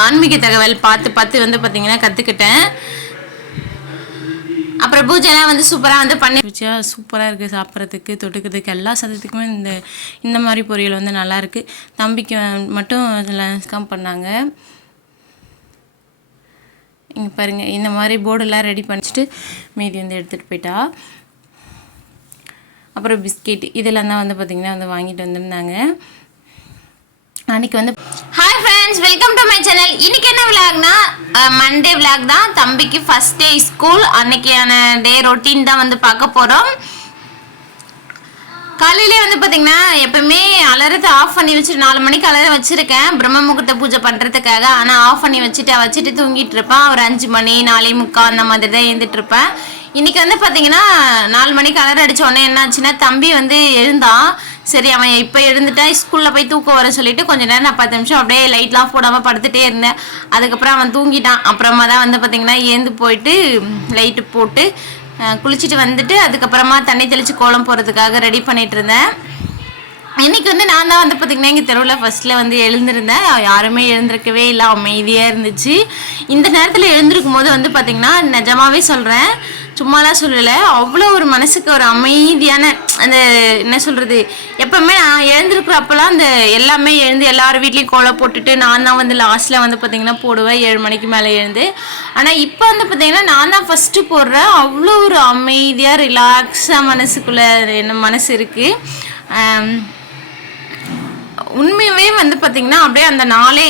ஆன்மீக தகவல் பார்த்து பார்த்து வந்து பார்த்தீங்கன்னா கற்றுக்கிட்டேன். அப்புறம் பூஜைலாம் வந்து சூப்பராக வந்து பண்ணி வச்சா சூப்பராக இருக்குது. சாப்பிட்றதுக்கு தொட்டுக்கிறதுக்கு எல்லா சதத்துக்குமே இந்த மாதிரி பொரியல் வந்து நல்லாயிருக்கு. தம்பிக்கு மட்டும் லன்ச்காம் பண்ணாங்க. இங்கே பாருங்கள், இந்த மாதிரி போர்டெல்லாம் ரெடி பண்ணிச்சிட்டு மீதி வந்து எடுத்துகிட்டு போயிட்டா. அப்புறம் பிஸ்கெட் இதெல்லாம் தான் வந்து பார்த்திங்கன்னா வந்து வாங்கிட்டு வந்திருந்தாங்க. அன்றைக்கி வந்து hi friends, welcome to my channel. இன்றைக்கி என்ன விளாக்னா மண்டே விளாக் தான். தம்பிக்கு ஃபஸ்ட் டே ஸ்கூல், அன்றைக்கியான டே ரொட்டீன் தான் வந்து பார்க்க போகிறோம். காலையிலே வந்து பார்த்தீங்கன்னா எப்பவுமே அலறத்தை ஆஃப் பண்ணி வச்சுட்டு 4 மணிக்கு அலற வச்சுருக்கேன் பிரம்ம முகூர்த்த பூஜை பண்ணுறதுக்காக. ஆனால் ஆஃப் பண்ணி வச்சுட்டு தூங்கிட்டு இருப்பேன். ஒரு 5 மணி 4:45 அந்த மாதிரி தான் எழுந்துட்டு இருப்பேன். இன்றைக்கி வந்து பார்த்தீங்கன்னா 4 மணிக்கு அலற அடித்த உடனே என்னாச்சுன்னா தம்பி வந்து எழுந்தான். சரி, அவன் இப்போ எழுந்துட்டா ஸ்கூலில் போய் தூக்கம் வர சொல்லிட்டு கொஞ்சம் நேரம் நான் 10 நிமிஷம் அப்படியே லைட்லாம் போடாமல் படுத்துகிட்டே இருந்தேன். அதுக்கப்புறம் அவன் தூங்கிட்டான். அப்புறமா தான் வந்து பார்த்திங்கன்னா ஏந்து போயிட்டு லைட்டு போட்டு குளிச்சுட்டு வந்துட்டு அதுக்கப்புறமா தண்ணி தெளித்து கோலம் போகிறதுக்காக ரெடி பண்ணிகிட்டு இருந்தேன். இன்றைக்கி வந்து நான் தான் வந்து பார்த்திங்கன்னா இங்கே தெருவில் ஃபஸ்ட்டில் வந்து எழுந்திருந்தேன். யாருமே எழுந்திருக்கவே இல்லை, அமைதியாக இருந்துச்சு. இந்த நேரத்தில் எழுந்திருக்கும் போது வந்து பார்த்திங்கன்னா நிஜமாகவே சொல்கிறேன், சும்மாலாம் சொல்லலை, அவ்வளோ ஒரு மனசுக்கு ஒரு அமைதியான அந்த என்ன சொல்கிறது, எப்போவுமே நான் எழுந்திருக்கிறப்பெல்லாம் அந்த எல்லாமே எழுந்து எல்லார் வீட்லேயும் கோலம் போட்டுட்டு நான் தான் வந்து லாஸ்ட்டில் வந்து பார்த்திங்கன்னா போடுவேன் 7 மணிக்கு மேலே எழுந்து. ஆனால் இப்போ வந்து பார்த்திங்கன்னா நான் தான் ஃபஸ்ட்டு போடுறேன். அவ்வளோ ஒரு அமைதியாக ரிலாக்ஸாக மனசுக்குள்ளே என்ன மனசு இருக்குது. உண்மையாகவே வந்து பார்த்திங்கன்னா அப்படியே அந்த நாளே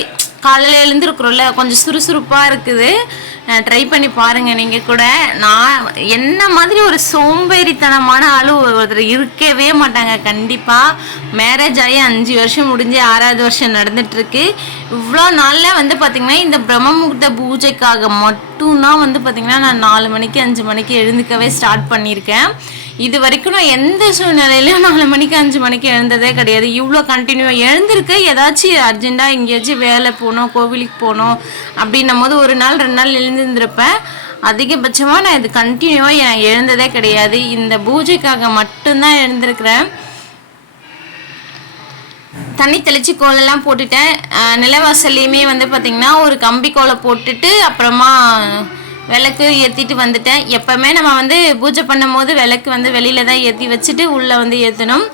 காலையில் எழுந்திருக்கிறோம்ல கொஞ்சம் சுறுசுறுப்பாக இருக்குது. ட்ரை பண்ணி பாருங்கள் நீங்கள் கூட. நான் என்ன மாதிரி ஒரு சோம்பேறித்தனமான ஆளு ஒருத்தர் இருக்கவே மாட்டாங்க கண்டிப்பாக. மேரேஜ் ஆகி 5 வருஷம் முடிஞ்சு 6வது வருஷம் நடந்துகிட்ருக்கு. இவ்வளோ நாளில் வந்து பார்த்திங்கன்னா இந்த பிரம்ம முகூர்த்த பூஜைக்காக மட்டும்தான் வந்து பார்த்திங்கன்னா நான் 4 மணிக்கு 5 மணிக்கு எழுந்துக்கவே ஸ்டார்ட் பண்ணியிருக்கேன். இது வரைக்கும் நான் எந்த சூழ்நிலையிலையும் 4 மணிக்கு 5 மணிக்கு எழுந்ததே கிடையாது. இவ்வளோ கண்டினியூவாக எழுந்திருக்க ஏதாச்சும் அர்ஜென்ட்டாக எங்கேயாச்சும் வேலை போகணும், கோவிலுக்கு போகணும் அப்படின்னும் போது 1 நாள் 2 நாள் எழுந்திருந்திருப்பேன். அதிகபட்சமாக நான் இது கண்டினியூவாக நான் எழுந்ததே கிடையாது. இந்த பூஜைக்காக மட்டும்தான் எழுந்திருக்கிறேன். தண்ணி தெளித்து கோலெல்லாம் போட்டுட்டேன். நிலவாசல்லையுமே வந்து பார்த்திங்கன்னா ஒரு கம்பி கோலை போட்டுட்டு அப்புறமா விளக்கு ஏற்றிட்டு வந்துட்டேன். எப்போவுமே நம்ம வந்து பூஜை பண்ணும் போது விளக்கு வந்து வெளியில் தான் ஏற்றி வச்சுட்டு உள்ளே வந்து ஏற்றணும்.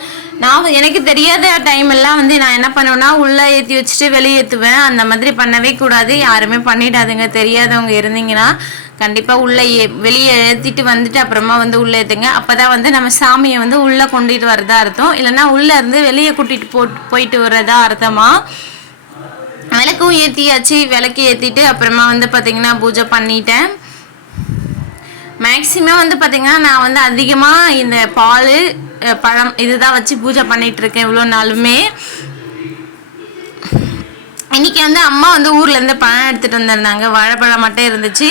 நான் எனக்கு தெரியாத டைம் எல்லாம் வந்து நான் என்ன பண்ணுவேன்னா உள்ளே ஏற்றி வச்சுட்டு வெளியே ஏற்றுவேன். அந்த மாதிரி பண்ணவே கூடாது, யாருமே பண்ணிடாதுங்க. தெரியாதவங்க இருந்தீங்கன்னா கண்டிப்பாக உள்ளே வெளியே ஏற்றிட்டு வந்துட்டு அப்புறமா வந்து உள்ளே ஏற்றுங்க. அப்போ தான் வந்து நம்ம சாமியை வந்து உள்ளே கொண்டுட்டு வரதா அர்த்தம். இல்லைன்னா உள்ளே இருந்து வெளியே கூட்டிகிட்டு போயிட்டு வர்றதா அர்த்தமா. விளக்கும் ஏற்றியாச்சு. விளக்கு ஏற்றிட்டு அப்புறமா வந்து பார்த்திங்கன்னா பூஜை பண்ணிட்டேன். மேக்ஸிமம் வந்து பார்த்திங்கன்னா நான் வந்து அதிகமாக இந்த பால் பழம் இதுதான் வச்சு பூஜை பண்ணிகிட்ருக்கேன் இவ்வளோ நாளுமே. இன்றைக்கி வந்து அம்மா வந்து ஊர்லேருந்து பழம் எடுத்துகிட்டு வந்திருந்தாங்க. வாழைப்பழம் மட்டும் இருந்துச்சு.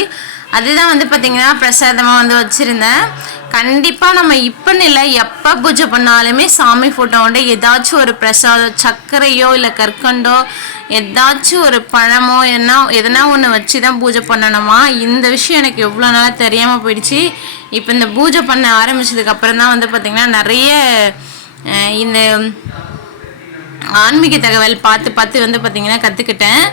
அதுதான் வந்து பார்த்திங்கன்னா பிரசாதமாக வந்து வச்சுருந்தேன். கண்டிப்பாக நம்ம இப்போன்னு இல்லை, எப்போ பூஜை பண்ணாலுமே சாமி ஃபோட்டோவோட ஏதாச்சும் ஒரு பிரசாதம், சர்க்கரையோ இல்லை கற்கண்டோ ஏதாச்சும் ஒரு பழமோ எதனா ஒன்று வச்சு தான் பூஜை பண்ணணுமா. இந்த விஷயம் எனக்கு எவ்வளோ நாளாக தெரியாமல் போயிடுச்சு. இப்போ இந்த பூஜை பண்ண ஆரம்பித்ததுக்கப்புறம் தான் வந்து பார்த்திங்கன்னா நிறைய இந்த ஆன்மீக தகவல் பார்த்து பார்த்து வந்து பார்த்திங்கன்னா கற்றுக்கிட்டேன்.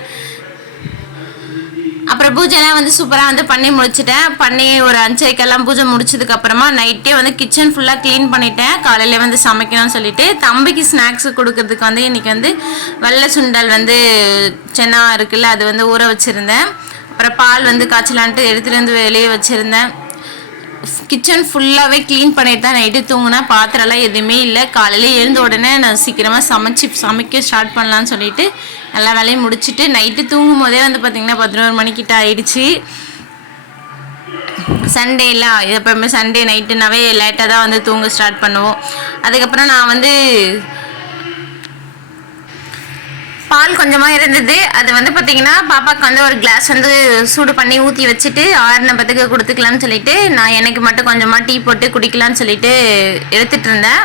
அப்புறம் பூஜைலாம் வந்து சூப்பராக வந்து பண்ணி முடிச்சிட்டேன். பண்ணி ஒரு 5:30 பூஜை முடிச்சதுக்கப்புறமா நைட்டே வந்து கிச்சன் ஃபுல்லாக க்ளீன் பண்ணிட்டேன். காலையில் வந்து சமைக்கணும்னு சொல்லிட்டு தம்பிக்கு ஸ்நாக்ஸு கொடுக்கறதுக்கு வந்து இன்றைக்கி வந்து வெள்ளை சுண்டல் வந்து சென்னா இருக்குல்ல அது வந்து ஊற வச்சுருந்தேன். அப்புறம் பால் வந்து காய்ச்சலான்ட்டு எடுத்துகிட்டு வந்து வெளியே வச்சுருந்தேன். கிச்சன் ஃபுல்லாகவே க்ளீன் பண்ணிட்டு தான் நைட்டு தூங்கினேன். பாத்திரம்லாம் எதுவுமே இல்லை. காலையில் எழுந்த உடனே நான் சீக்கிரமாக சமைக்க ஸ்டார்ட் பண்ணலான்னு சொல்லிட்டு எல்லா வேலையும் முடிச்சுட்டு நைட்டு தூங்கும் போதே வந்து பார்த்திங்கன்னா 11 மணிக்கிட்ட ஆயிடுச்சு. சண்டேல எப்பவுமே சண்டே நைட்டுனாவே லேட்டாக தான் வந்து தூங்க ஸ்டார்ட் பண்ணுவோம். அதுக்கப்புறம் நான் வந்து பால் கொஞ்சமாக இருந்தது. அது வந்து பார்த்திங்கன்னா பாப்பாவுக்கு வந்து ஒரு கிளாஸ் வந்து சூடு பண்ணி ஊற்றி வச்சுட்டு 6:10 கொடுத்துக்கலான்னு சொல்லிட்டு நான் எனக்கு மட்டும் கொஞ்சமாக டீ போட்டு குடிக்கலான்னு சொல்லிட்டு எடுத்துகிட்டு இருந்தேன்.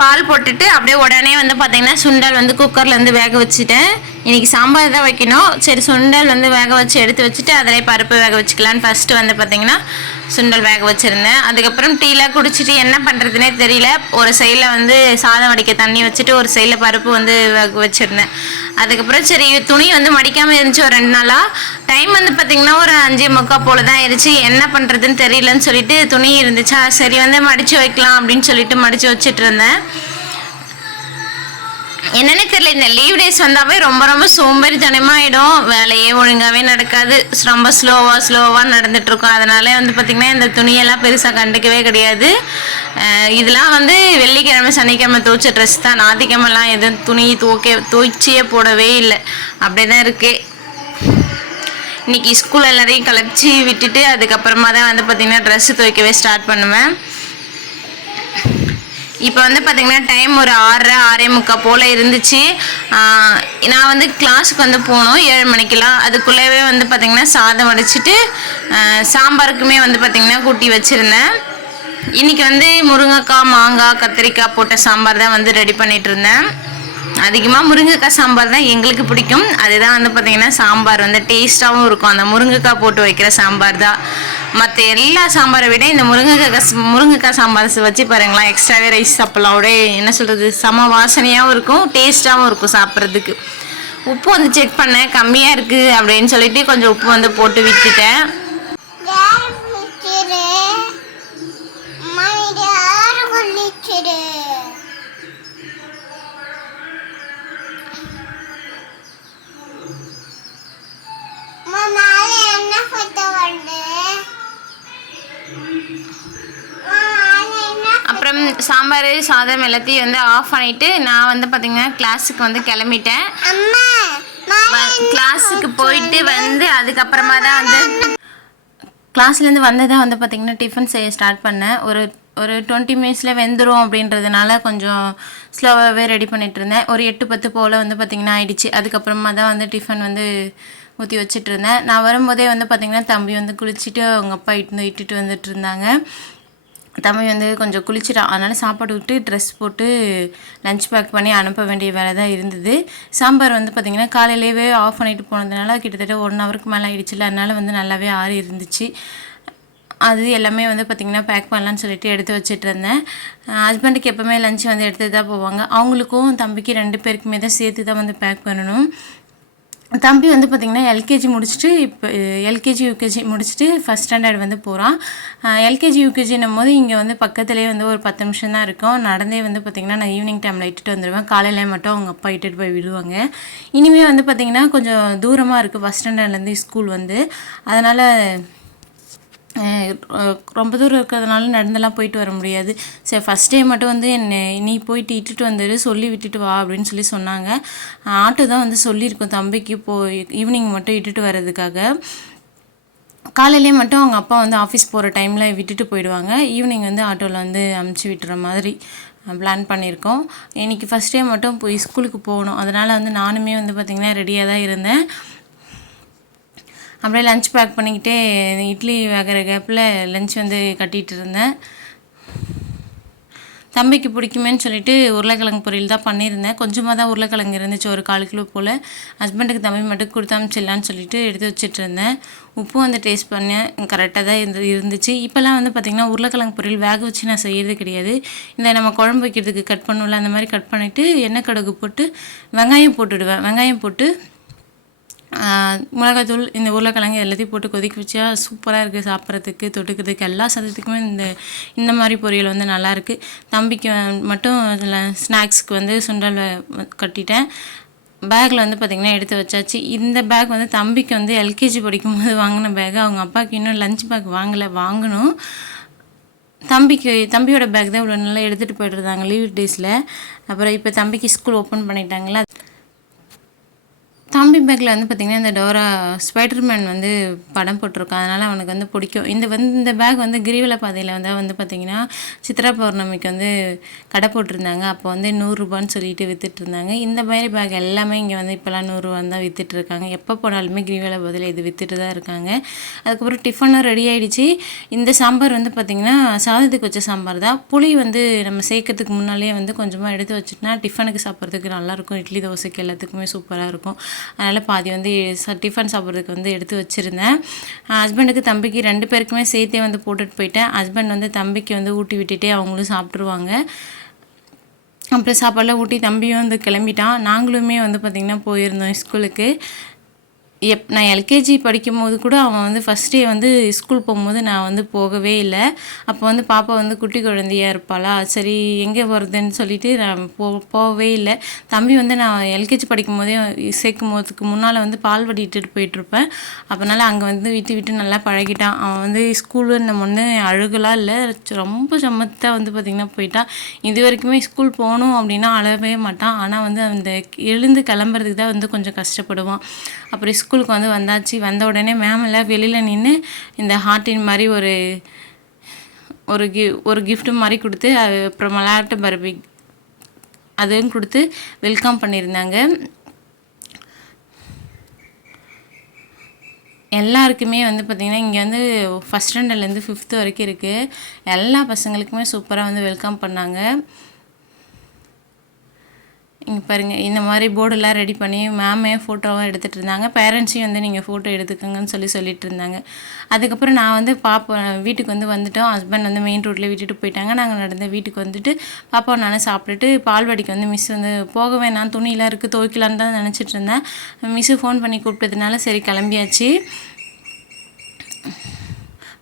பால் போட்டுட்டு அப்படியே உடனே வந்து பார்த்திங்கன்னா சுண்டல் வந்து குக்கரில் வந்து வேக வச்சுட்டேன். இன்றைக்கி சாம்பார் தான் வைக்கணும். சரி, சுண்டல் வந்து வேக வச்சு எடுத்து வச்சுட்டு அதிலே பருப்பு வேக வச்சுக்கலான்னு ஃபஸ்ட்டு வந்து பார்த்திங்கன்னா சுண்டல் வேக வச்சுருந்தேன். அதுக்கப்புறம் டீலாம் குடிச்சிட்டு என்ன பண்ணுறதுனே தெரியல. ஒரு சைடில் வந்து சாதம் வடிக்க தண்ணி வச்சுட்டு ஒரு சைடில் பருப்பு வந்து வேக வச்சுருந்தேன். அதுக்கப்புறம் சரி துணி வந்து மடிக்காமல் இருந்துச்சு ஒரு 2 நாளாக. டைம் வந்து பார்த்திங்கன்னா ஒரு 5:45 போல் தான் ஆயிடுச்சு. என்ன பண்ணுறதுன்னு தெரியலன்னு சொல்லிட்டு துணி இருந்துச்சா சரி வந்து மடித்து வைக்கலாம் அப்படின்னு சொல்லிட்டு மடித்து வச்சுட்டு இருந்தேன். என்னன்னு தெரியல, இந்த லீவ் டேஸ் வந்தாவே ரொம்ப ரொம்ப சோம்பேறித்தனமாகிடும். வேலையே ஒழுங்காகவே நடக்காது. ரொம்ப ஸ்லோவாக நடந்துகிட்ருக்கோம். அதனால வந்து பார்த்திங்கன்னா இந்த துணியெல்லாம் பெருசாக கண்டுக்கவே கிடையாது. இதெல்லாம் வந்து வெள்ளிக்கிழமை சனிக்கிழமை துவைச்ச ட்ரெஸ் தான். ஞாயிற்றுக்கிழமெல்லாம் எதுவும் துணி துவைச்சியே போடவே இல்லை. அப்படியே தான் இருக்குது. இன்றைக்கி ஸ்கூல் எல்லாரையும் கலைச்சி விட்டுட்டு அதுக்கப்புறமா தான் வந்து பார்த்திங்கன்னா ட்ரெஸ்ஸு துவைக்கவே ஸ்டார்ட் பண்ணுவேன். இப்போ வந்து பார்த்திங்கன்னா டைம் ஒரு 6:30 போல் இருந்துச்சு. நான் வந்து கிளாஸுக்கு வந்து போகணும் 7 மணிக்கெலாம். அதுக்குள்ளேவே வந்து பார்த்திங்கன்னா சாதம் வடிச்சிட்டு சாம்பாருக்குமே வந்து பார்த்திங்கன்னா கூட்டி வச்சுருந்தேன். இன்றைக்கி வந்து முருங்கைக்காய், மாங்காய், கத்திரிக்காய் போட்ட சாம்பார் தான் வந்து ரெடி பண்ணிகிட்டு இருந்தேன். அதிகமாக முருங்கைக்காய் சாம்பார் தான் எங்களுக்கு பிடிக்கும். அதுதான் வந்து பார்த்திங்கன்னா சாம்பார் வந்து டேஸ்ட்டாகவும் இருக்கும். அந்த முருங்கைக்காய் போட்டு வைக்கிற சாம்பார் தான். மற்ற எல்லா சாம்பாரை விட இந்த முருங்கைக்காய் சாம்பார் வச்சு பாருங்களேன், எக்ஸ்ட்ராவே ரைஸ் சாப்பிட்லாம். அப்படியே என்ன சொல்கிறது, செம வாசனையாகவும் இருக்கும், டேஸ்ட்டாகவும் இருக்கும் சாப்பிட்றதுக்கு. உப்பு வந்து செக் பண்ணேன், கம்மியாக இருக்குது அப்படின்னு சொல்லிட்டு கொஞ்சம் உப்பு வந்து போட்டு விட்டுட்டேன். அப்புறம் சாம்பார் சாதம் எல்லாத்தையும் வந்து ஆஃப் பண்ணிவிட்டு நான் வந்து பார்த்திங்கன்னா கிளாஸுக்கு வந்து கிளம்பிட்டேன். கிளாஸுக்கு போயிட்டு வந்து அதுக்கப்புறமா தான் வந்து கிளாஸ்லேருந்து வந்ததாக வந்து பார்த்திங்கன்னா டிஃபன் செய்ய ஸ்டார்ட் பண்ணேன். ஒரு 20 மினிட்ஸில் வெந்துடும் அப்படின்றதுனால கொஞ்சம் ஸ்லோவாகவே ரெடி பண்ணிகிட்டு இருந்தேன். ஒரு 8-10 போல் வந்து பார்த்திங்கன்னா ஆயிடுச்சு. அதுக்கப்புறமா தான் வந்து டிஃபன் வந்து ஊற்றி வச்சுட்டு இருந்தேன். நான் வரும்போதே வந்து பார்த்திங்கன்னா தம்பி வந்து குளிச்சுட்டு அவங்க அப்பா இட்டுட்டு வந்துட்டு இருந்தாங்க. தம்பி வந்து கொஞ்சம் குளிச்சிட்டான். அதனால் சாப்பாடு விட்டு ட்ரெஸ் போட்டு லஞ்ச் பேக் பண்ணி அனுப்ப வேண்டிய வேலை தான் இருந்தது. சாம்பார் வந்து பார்த்திங்கன்னா காலையிலேயே ஆஃப் பண்ணிட்டு போனதுனால கிட்டத்தட்ட 1 ஹவருக்கு மேலே ஆகிடுச்சில்ல. அதனால் வந்து நல்லாவே ஆறி இருந்துச்சு. அது எல்லாமே வந்து பார்த்திங்கன்னா பேக் பண்ணலான்னு சொல்லிட்டு எடுத்து வச்சுட்டு இருந்தேன். ஹஸ்பண்டுக்கு எப்போவுமே லஞ்ச் வந்து எடுத்து தான் போவாங்க. அவங்களுக்கும் தம்பிக்கு 2 பேருக்குமே தான் சேர்த்து தான் வந்து பேக் பண்ணணும். தம்பி வந்து பார்த்திங்கன்னா எல்கேஜி முடிச்சுட்டு இப்போ யூகேஜி முடிச்சுட்டு ஃபஸ்ட் ஸ்டாண்டர்ட் வந்து போகிறான். எல்கேஜி யூகேஜின்னும் போது இங்கே வந்து பக்கத்துலேயே வந்து ஒரு 10 நிமிஷம் தான் இருக்கும். நடந்தே வந்து பார்த்திங்கன்னா நான் ஈவினிங் டைமில் இட்டுட்டு வந்துடுவேன். காலையில் மட்டும் அவங்க அப்பா இட்டுட்டு போய் விடுவாங்க. இனிமேல் வந்து பார்த்திங்கன்னா கொஞ்சம் தூரமாக இருக்குது ஃபஸ்ட் ஸ்டாண்டர்ட்லேருந்து ஸ்கூல் வந்து. அதனால் ரொம்ப தூரம் இருக்கிறதுனால நடந்தெல்லாம் போயிட்டு வர முடியாது. சரி, ஃபஸ்ட் டே மட்டும் வந்து நீ போயிட்டு இட்டுட்டு வந்துடு, சொல்லி விட்டுட்டு வா அப்படின்னு சொல்லி சொன்னாங்க. ஆட்டோ தான் வந்து சொல்லியிருக்கோம் தம்பிக்கு ஈவினிங் மட்டும் இட்டுட்டு வர்றதுக்காக. காலையிலே மட்டும் அவங்க அப்பா வந்து ஆஃபீஸ் போகிற டைமில் விட்டுட்டு போயிடுவாங்க. ஈவினிங் வந்து ஆட்டோவில் வந்து அமுச்சு விட்டுற மாதிரி பிளான் பண்ணியிருக்கோம். இன்றைக்கி ஃபஸ்ட் டே மட்டும் போய் ஸ்கூலுக்கு போகணும். அதனால் வந்து நானுமே வந்து பார்த்திங்கன்னா ரெடியாக தான் இருந்தேன். அப்படியே லஞ்ச் பேக் பண்ணிக்கிட்டே இட்லி வேகிற கேப்பில் லஞ்ச் வந்து கட்டிகிட்டு இருந்தேன். தம்பிக்கு பிடிக்குமேன்னு சொல்லிட்டு உருளைக்கிழங்கு பொரியல் தான் பண்ணியிருந்தேன். கொஞ்சமாக தான் உருளைக்கிழங்கு இருந்துச்சு, ஒரு 1/4 கிலோ போல். ஹஸ்பண்டுக்கு தம்பி மட்டும் கொடுத்து அனுப்பிச்சிடலான்னு சொல்லிட்டு எடுத்து வச்சுட்டு இருந்தேன். உப்பு வந்து டேஸ்ட் பண்ணேன், கரெக்டாக தான் இருந்துச்சு. இப்போல்லாம் வந்து பார்த்திங்கன்னா உருளைக்கிழங்கு பொரியல் வேக வச்சு நான் செய்கிறது கிடையாது. இந்த நம்ம குழம்பு வைக்கிறதுக்கு கட் பண்ணுவோம்ல, அந்த மாதிரி கட் பண்ணிவிட்டு எண்ணெய் கடுகு போட்டு வெங்காயம் போட்டுடுவேன். வெங்காயம் போட்டு மிளகாத்தூள், இந்த உருளைக்கிழங்கு எல்லாத்தையும் போட்டு கொதிக்க வச்சா சூப்பராக இருக்குது சாப்பிட்றதுக்கு, தொட்டுக்கிறதுக்கு, எல்லா சதத்துக்குமே இந்த மாதிரி பொரியல் வந்து நல்லாயிருக்கு. தம்பிக்கு மட்டும் ஸ்நாக்ஸுக்கு வந்து சுண்டல் கட்டிட்டேன். பேக்கில் வந்து பார்த்திங்கன்னா எடுத்து வச்சாச்சு. இந்த பேக் வந்து தம்பிக்கு வந்து எல்கேஜி படிக்கும்போது வாங்கின பேக்கு. அவங்க அப்பாவுக்கு இன்னும் லஞ்ச் பேக் வாங்கணும். தம்பியோட பேக் தான் இவ்வளோ நல்லா எடுத்துகிட்டு போய்ட்டுருந்தாங்க லீவ் டேஸில். அப்புறம் இப்போ தம்பிக்கு ஸ்கூல் ஓப்பன் பண்ணிட்டாங்களா. தம்பி தம்பி பேக்கில் வந்து பார்த்திங்கன்னா இந்த டோரா ஸ்பைடர்மேன் வந்து படம் போட்டிருக்கான், அதனால் அவனுக்கு வந்து பிடிக்கும். இந்த பேக் வந்து கிரிவல பாதையில் வந்து பார்த்திங்கன்னா சித்ரா பௌர்ணமிக்கு வந்து கடை போட்டிருந்தாங்க. அப்போ வந்து 100 ரூபான்னு சொல்லிட்டு விற்றுட்ருந்தாங்க. இந்த மாதிரி பேக் எல்லாமே இங்கே வந்து இப்போலாம் 100 ரூபான்னு தான் விற்றுட்ருக்காங்க. எப்போ போனாலுமே கிரிவல பாதையில் இது விற்றுட்டு தான் இருக்காங்க. அதுக்கப்புறம் டிஃபனும் ரெடி ஆகிடுச்சு. இந்த சாம்பார் வந்து பார்த்திங்கன்னா சாதத்துக்கு வச்ச சாம்பார் தான். புளி வந்து நம்ம சேர்க்கறதுக்கு முன்னாலே வந்து கொஞ்சமாக எடுத்து வச்சுட்டோன்னா டிஃபனுக்கு சாப்பிட்றதுக்கு நல்லாயிருக்கும். இட்லி தோசைக்கு எல்லாத்துக்குமே சூப்பராக இருக்கும். அதனால் பாதி வந்து டிஃபன் சாப்பிட்றதுக்கு வந்து எடுத்து வச்சுருந்தேன். ஹஸ்பண்டுக்கு தம்பிக்கு 2 பேருக்குமே சேர்த்தே வந்து போட்டுட்டு போயிட்டேன். ஹஸ்பண்ட் வந்து தம்பிக்கு வந்து ஊட்டி விட்டுட்டே அவங்களும் சாப்பிட்ருவாங்க. அப்புறம் சாப்பாடெலாம் ஊட்டி தம்பியும் வந்து கிளம்பிட்டான். நாங்களுமே வந்து பார்த்திங்கன்னா போயிருந்தோம் ஸ்கூலுக்கு. நான் எல்கேஜி படிக்கும்போது கூட அவன் வந்து ஃபஸ்ட் டே வந்து ஸ்கூல் போகும்போது நான் வந்து போகவே இல்லை. அப்போ வந்து பாப்பா வந்து குட்டி குழந்தையாக இருப்பாளா, சரி எங்கே வருதுன்னு சொல்லிட்டு நான் போகவே இல்லை. தம்பி வந்து நான் எல்கேஜி படிக்கும் போதே சேர்க்கும் போதுக்கு முன்னால் வந்து பால் வடிட்டுட்டு போயிட்டுருப்பேன். அப்போனால அங்கே வந்து விட்டு நல்லா பழகிட்டான். அவன் வந்து ஸ்கூலு நம்ம ஒன்று அழுகலாம் இல்லை, ரொம்ப சமத்தாக வந்து பார்த்திங்கன்னா போயிட்டான். இது வரைக்குமே ஸ்கூல் போகணும் அப்படின்னா அழவே மாட்டான். ஆனால் வந்து அந்த எழுந்து கிளம்புறதுக்கு தான் வந்து கொஞ்சம் கஷ்டப்படுவான். அப்புறம் ஸ்கூலுக்கு வந்து வந்தாச்சு. வந்த உடனே மேம் எல்லாம் வெளியில் நின்று இந்த ஹார்ட்டின் மாதிரி ஒரு கிஃப்ட் மாதிரி கொடுத்து, அப்புறம் மலாட்ட பர்பி அதுவும் கொடுத்து வெல்கம் பண்ணியிருந்தாங்க. எல்லாருக்குமே வந்து பார்த்திங்கன்னா இங்கே வந்து ஃபஸ்ட் ஸ்டாண்டர்ட்லேருந்து 5th வரைக்கும் இருக்குது. எல்லா பசங்களுக்குமே சூப்பராக வந்து வெல்கம் பண்ணாங்க. இங்கே பாருங்கள், இந்த மாதிரி போர்டெல்லாம் ரெடி பண்ணி மேமே ஃபோட்டோவும் எடுத்துகிட்டு இருந்தாங்க. பேரண்ட்ஸையும் வந்து நீங்கள் ஃபோட்டோ எடுத்துக்கோங்கன்னு சொல்லிட்டு இருந்தாங்க. அதுக்கப்புறம் நான் வந்து வீட்டுக்கு வந்து வந்துட்டோம். ஹஸ்பண்ட் வந்து மெயின் ரோட்டில் விட்டுட்டு போயிட்டாங்க. நாங்கள் நடந்த வீட்டுக்கு வந்துட்டு பாப்பா நானும் சாப்பிட்டுட்டு பால்வாடிக்கு வந்து மிஸ் வந்து போக வேணாம், துணியெலாம் இருக்குது துவைக்கலான்னு தான் நினச்சிட்டு இருந்தேன். மிஸ்ஸு ஃபோன் பண்ணி கூப்பிட்டதுனால சரி கிளம்பியாச்சு.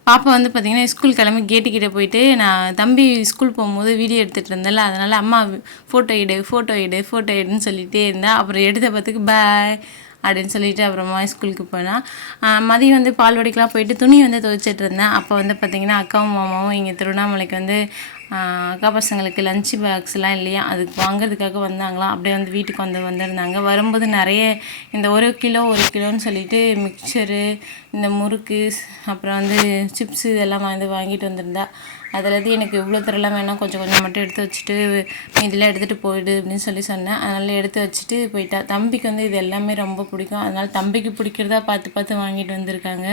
பாப்பா வந்து பார்த்திங்கன்னா ஸ்கூல் கிளம்பி கேட்டுக்கிட்டே போயிட்டு, நான் தம்பி ஸ்கூல் போகும்போது வீடியோ எடுத்துகிட்டு இருந்தேன்ல, அதனால் அம்மா ஃபோட்டோ எடுன்னு சொல்லிகிட்டே இருந்தேன். அப்புறம் எடுத்த பார்த்துக்கு பாய் அப்படின்னு சொல்லிட்டு அப்புறமா ஸ்கூலுக்கு போனால் மதியம் வந்து பால்வாடிக்கெலாம் போயிட்டு துணி வந்து துவைச்சிட்டு இருந்தேன். அப்போ வந்து பார்த்திங்கன்னா அக்காவும் மாமாவும் இங்கே திருவண்ணாமலைக்கு வந்து அக்கா பசங்களுக்கு லஞ்ச் பாக்ஸ்லாம் இல்லையா, அதுக்கு வாங்குறதுக்காக வந்தாங்களாம். அப்படியே வந்து வீட்டுக்கு வந்திருந்தாங்க. வரும்போது நிறைய இந்த 1 கிலோன்னு சொல்லிட்டு மிக்சரு, இந்த முறுக்கு, அப்புறம் வந்து சிப்ஸு இதெல்லாம் வாங்கிட்டு வந்திருந்தா. அதில் எனக்கு இவ்வளோ தரலாம் வேணாம், கொஞ்சம் மட்டும் எடுத்து வச்சுட்டு இதெல்லாம் எடுத்துகிட்டு போயிடு அப்படின்னு சொன்னேன். அதனால் எடுத்து வச்சுட்டு போயிட்டா. தம்பிக்கு வந்து இது எல்லாமே ரொம்ப பிடிக்கும். அதனால் தம்பிக்கு பிடிக்கிறதா பார்த்து வாங்கிட்டு வந்திருக்காங்க.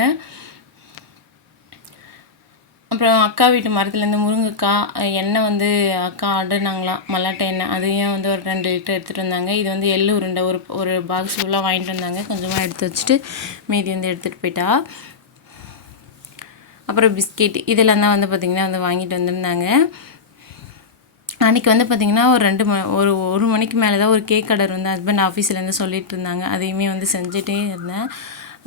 அப்புறம் அக்கா வீட்டு மரத்துலேருந்து முருங்கைக்காய் எண்ணெய் வந்து அக்கா ஆர்டர்னாங்களாம், மல்லாட்டை எண்ணெய். அதையும் வந்து ஒரு 2 லிட்டர் எடுத்துகிட்டு வந்தாங்க. இது வந்து எள்ளு உருண்டை ஒரு பாக்ஸ் ஃபுல்லாக வாங்கிட்டு வந்தாங்க. கொஞ்சமாக எடுத்து வச்சுட்டு மீதி வந்து எடுத்துகிட்டு போயிட்டா. அப்புறம் பிஸ்கெட் இதெல்லாம் தான் வந்து பார்த்திங்கன்னா வந்து வாங்கிட்டு வந்திருந்தாங்க. அன்றைக்கி வந்து பார்த்திங்கன்னா ஒரு மணிக்கு மேலே தான் ஒரு கேக் ஆர்டர் வந்து ஹஸ்பண்ட் ஆஃபீஸ்லேருந்து சொல்லிட்டு இருந்தாங்க. அதையுமே வந்து செஞ்சுட்டே இருந்தேன்.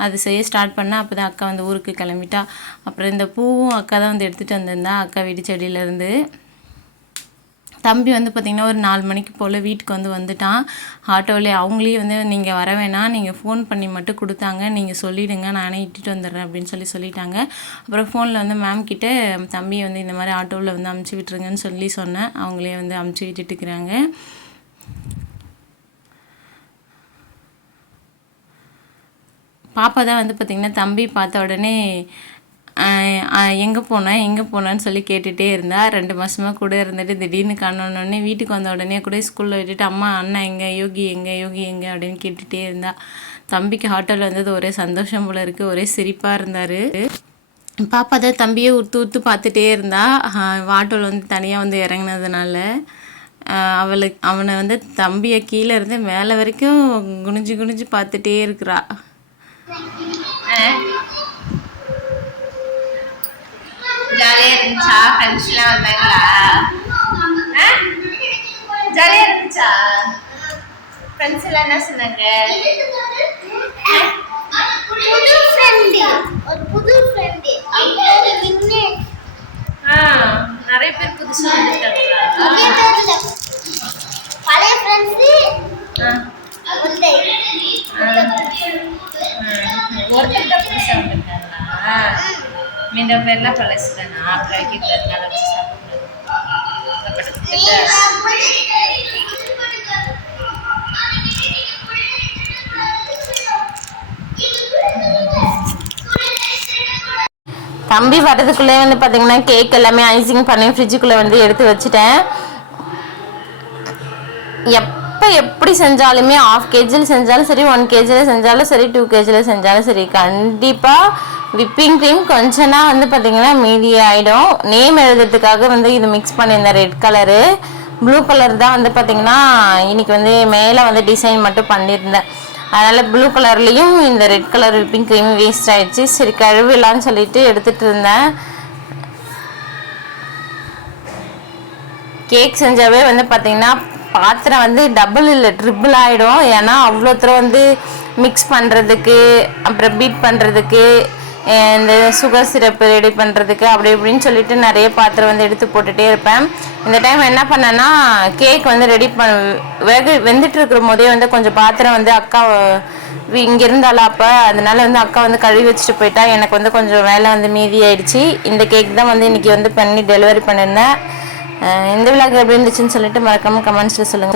அது செய்ய ஸ்டார்ட் பண்ணால் அப்போ தான் அக்கா வந்து ஊருக்கு கிளம்பிட்டா. அப்புறம் இந்த பூவும் அக்கா தான் வந்து எடுத்துகிட்டு வந்திருந்தா அக்கா வீட்டு செடியிலேருந்து. தம்பி வந்து பார்த்திங்கன்னா ஒரு 4 மணிக்கு போல் வீட்டுக்கு வந்து வந்துட்டான் ஆட்டோவிலே. அவங்களே வந்து நீங்கள் வர வேணாம், நீங்கள் ஃபோன் பண்ணி மட்டும் கொடுத்தாங்க, நீங்கள் சொல்லிவிடுங்க, நானே இட்டுட்டு வந்துடுறேன் அப்படின்னு சொல்லிட்டாங்க. அப்புறம் ஃபோனில் வந்து மேம் கிட்டே தம்பியை வந்து இந்த மாதிரி ஆட்டோவில் வந்து அமுச்சு விட்டுருங்கன்னு சொன்னேன். அவங்களே வந்து அமுச்சு விட்டுட்டுக்கிறாங்க. பாப்பா தான் வந்து பார்த்திங்கன்னா தம்பி பார்த்த உடனே எங்கே போனேன்னு சொல்லி கேட்டுகிட்டே இருந்தா. 2 மாதமாக கூட இருந்துட்டு திடீர்னு காணோன்னே வீட்டுக்கு வந்த உடனே கூட ஸ்கூலில் விட்டுட்டு அம்மா அண்ணா எங்கே, யோகி எங்கே அப்படின்னு கேட்டுகிட்டே இருந்தா. தம்பிக்கு ஆட்டோவில் வந்தது ஒரே சந்தோஷம் போல் இருக்குது, ஒரே சிரிப்பாக இருந்தார். பாப்பா தான் தம்பியை உத்து பார்த்துட்டே இருந்தா. ஆட்டோவில் வந்து தனியாக வந்து இறங்கினதுனால அவனை வந்து தம்பியை கீழே இருந்து மேலே வரைக்கும் குனிஞ்சு பார்த்துட்டே இருக்கிறா. ஜாலியாக இருந்துச்சா? ஃப்ரெண்ட்ஸ்லாம் வந்தாங்களா? ஜாலியாக இருந்துச்சா? ஃப்ரெண்ட்ஸ் எல்லாம் என்ன சொன்னாங்க? நிறைய பேர் புதுசாக வந்துருக்காங்களா? பழைய ஃப்ரெண்ட்ஸு ஒருத்தர் புதுசாக வந்துருக்காங்களா? மீண்ட பேர்லாம் பழசுதானா? அப்புறம் வைக்கிறதுனால வச்சு சாப்பிடுறது. தம்பி வர்றதுக்குள்ளே வந்து பார்த்தீங்கன்னா கேக் எல்லாமே ஐசிங் பண்ணி ஃப்ரிட்ஜுக்குள்ளே வந்து எடுத்து வச்சுட்டேன். எப்போ எப்படி செஞ்சாலுமே 1/2 kg செஞ்சாலும் சரி, 1 kg செஞ்சாலும் சரி, 2 kg செஞ்சாலும் சரி, கண்டிப்பாக விப்பிங் க்ரீம் கொஞ்சம்னா வந்து பார்த்திங்கன்னா மீதி ஆகிடும். நேம் எழுதுறதுக்காக வந்து இது மிக்ஸ் பண்ணியிருந்தேன். ரெட் கலரு ப்ளூ கலர் தான் வந்து பார்த்திங்கன்னா இன்றைக்கி வந்து மேலே வந்து டிசைன் மட்டும் பண்ணியிருந்தேன். அதனால் ப்ளூ கலர்லேயும் இந்த red colour whipping cream waste ஆகிடுச்சு. சரி கழுவிடலான்னு சொல்லிட்டு எடுத்துகிட்டு இருந்தேன். கேக் செஞ்சாவே வந்து பார்த்திங்கன்னா பாத்திரம் வந்து டபுள் இல்லை ட்ரிபிள் ஆகிடும். ஏன்னா அவ்வளோ தூரம் வந்து மிக்ஸ் பண்ணுறதுக்கு, அப்புறம் பீட் பண்ணுறதுக்கு, இந்த சுகர் சிரப்பு ரெடி பண்ணுறதுக்கு அப்படி இப்படின்னு சொல்லிட்டு நிறைய பாத்திரம் வந்து எடுத்து போட்டுகிட்டே இருப்பேன். இந்த டைம் என்ன பண்ணேன்னா கேக் வந்து ரெடி வெந்துட்டு இருக்கிற போதே வந்து கொஞ்சம் பாத்திரம் வந்து அக்கா இங்கே இருந்தாலும் அப்போ அதனால வந்து அக்கா வந்து கழுவி வச்சுட்டு போயிட்டா. எனக்கு வந்து கொஞ்சம் வேலை வந்து மீதி ஆயிடுச்சு. இந்த கேக் தான் வந்து இன்றைக்கி வந்து பண்ணி டெலிவரி பண்ணியிருந்தேன். இந்த விழாக்கு எப்படி இருந்துச்சுன்னு சொல்லிட்டு மறக்காமல் கமெண்ட்ஸில் சொல்லுங்கள்.